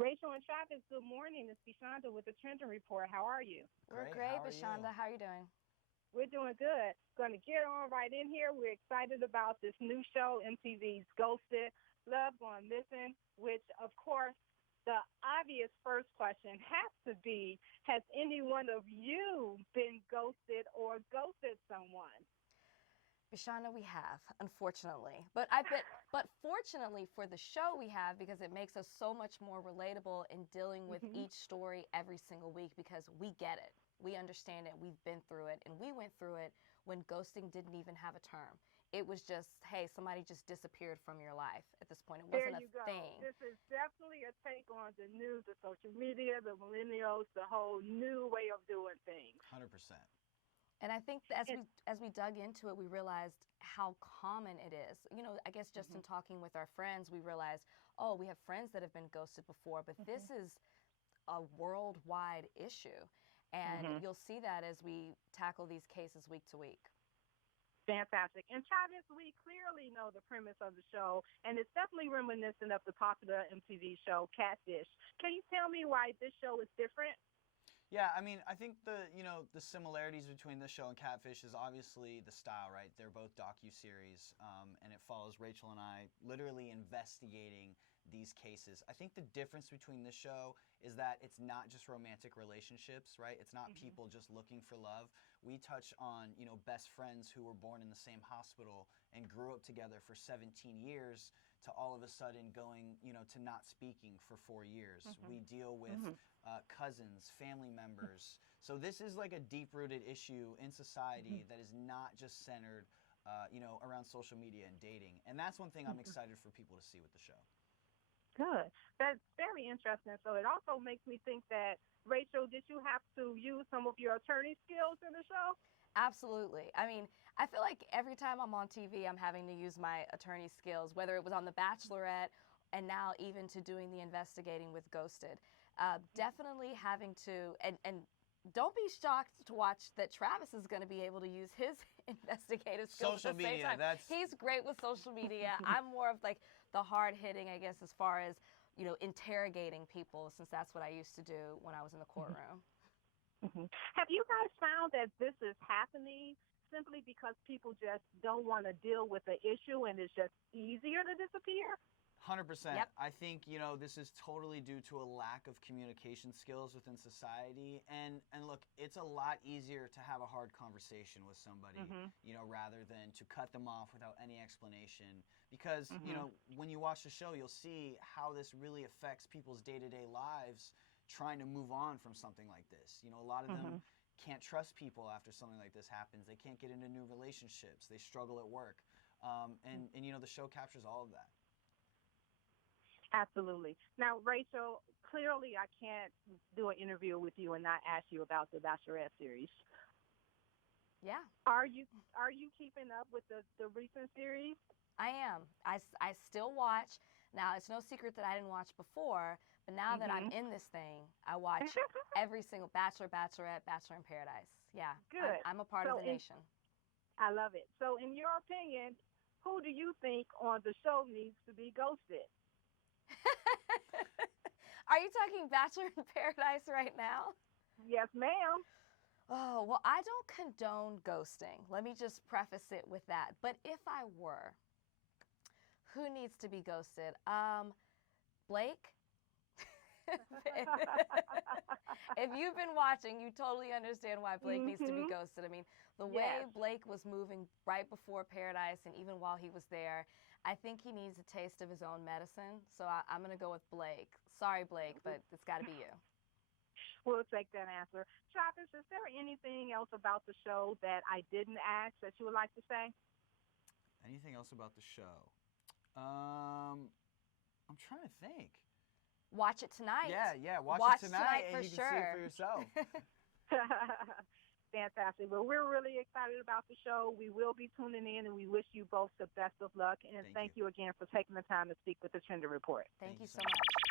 Rachel and Travis, good morning. It's Bishonda with the Trending Report. How are you? We're great, Bishonda. How are you doing? We're doing good. Going to get on right in here. We're excited about this new show, MTV's Ghosted, Love Gone Missing, which, of course, the obvious first question has to be, has any one of you been ghosted or ghosted someone? Bishonda, we have, unfortunately. But fortunately for the show we have, because it makes us so much more relatable in dealing with each story every single week, because we get it. We understand it. We've been through it. And we went through it when ghosting didn't even have a term. It was just, hey, somebody just disappeared from your life at this point. It wasn't there you a go. thing. This is definitely a take on the news, the social media, the millennials, the whole new way of doing things. 100%. And I think as we dug into it, we realized how common it is. You know, I guess just in talking with our friends, we realized, oh, we have friends that have been ghosted before, but this is a worldwide issue. And you'll see that as we tackle these cases week to week. Fantastic. And Travis, we clearly know the premise of the show, and it's definitely reminiscent of the popular MTV show Catfish. Can you tell me why this show is different? Yeah, I mean, I think the similarities between this show and Catfish is obviously the style, right? They're both docuseries, and it follows Rachel and I literally investigating these cases. I think the difference between this show is that it's not just romantic relationships, right? It's not people just looking for love. We touch on, best friends who were born in the same hospital and grew up together for 17 years to all of a sudden going, to not speaking for 4 years. We deal with cousins, family members. So this is like a deep-rooted issue in society that is not just centered, around social media and dating. And that's one thing I'm excited for people to see with the show. Good. That's very interesting. So it also makes me think that, Rachel, did you have to use some of your attorney skills in the show? Absolutely. I mean, I feel like every time I'm on TV, I'm having to use my attorney skills, whether it was on The Bachelorette and now even to doing the investigating with Ghosted. Definitely having to, and don't be shocked to watch that Travis is going to be able to use his investigative skills social at the same media, time. He's great with social media. I'm more of like the hard hitting, I guess, as far as, interrogating people, since that's what I used to do when I was in the courtroom. Have you guys found that this is happening simply because people just don't want to deal with the issue and it's just easier to disappear? 100%. Yep. I think, this is totally due to a lack of communication skills within society. And look, it's a lot easier to have a hard conversation with somebody, rather than to cut them off without any explanation. Because, when you watch the show, you'll see how this really affects people's day-to-day lives trying to move on from something like this. A lot of them can't trust people after something like this happens. They can't get into new relationships. They struggle at work. And the show captures all of that. Absolutely. Now, Rachel, clearly I can't do an interview with you and not ask you about the Bachelorette series. Yeah. Are you keeping up with the recent series? I am. I still watch. Now, it's no secret that I didn't watch before, but now that I'm in this thing, I watch every single Bachelor, Bachelorette, Bachelor in Paradise. Yeah. Good. I'm a part of the nation. I love it. So in your opinion, who do you think on the show needs to be ghosted? Are you talking Bachelor in Paradise right now? Yes, ma'am. Oh, well, I don't condone ghosting. Let me just preface it with that. But if I were, who needs to be ghosted? Blake? If you've been watching, you totally understand why Blake needs to be ghosted. I mean, the way Blake was moving right before Paradise and even while he was there, I think he needs a taste of his own medicine. So I'm going to go with Blake. Sorry, Blake, but it's got to be you. We'll take that answer. Travis, is there anything else about the show that I didn't ask that you would like to say? Anything else about the show? I'm trying to think. Watch it tonight. Yeah. Watch it tonight and you can see it for yourself. Fantastic. Well, we're really excited about the show. We will be tuning in, and we wish you both the best of luck. And thank you again for taking the time to speak with the Trending Report. Thank you so much.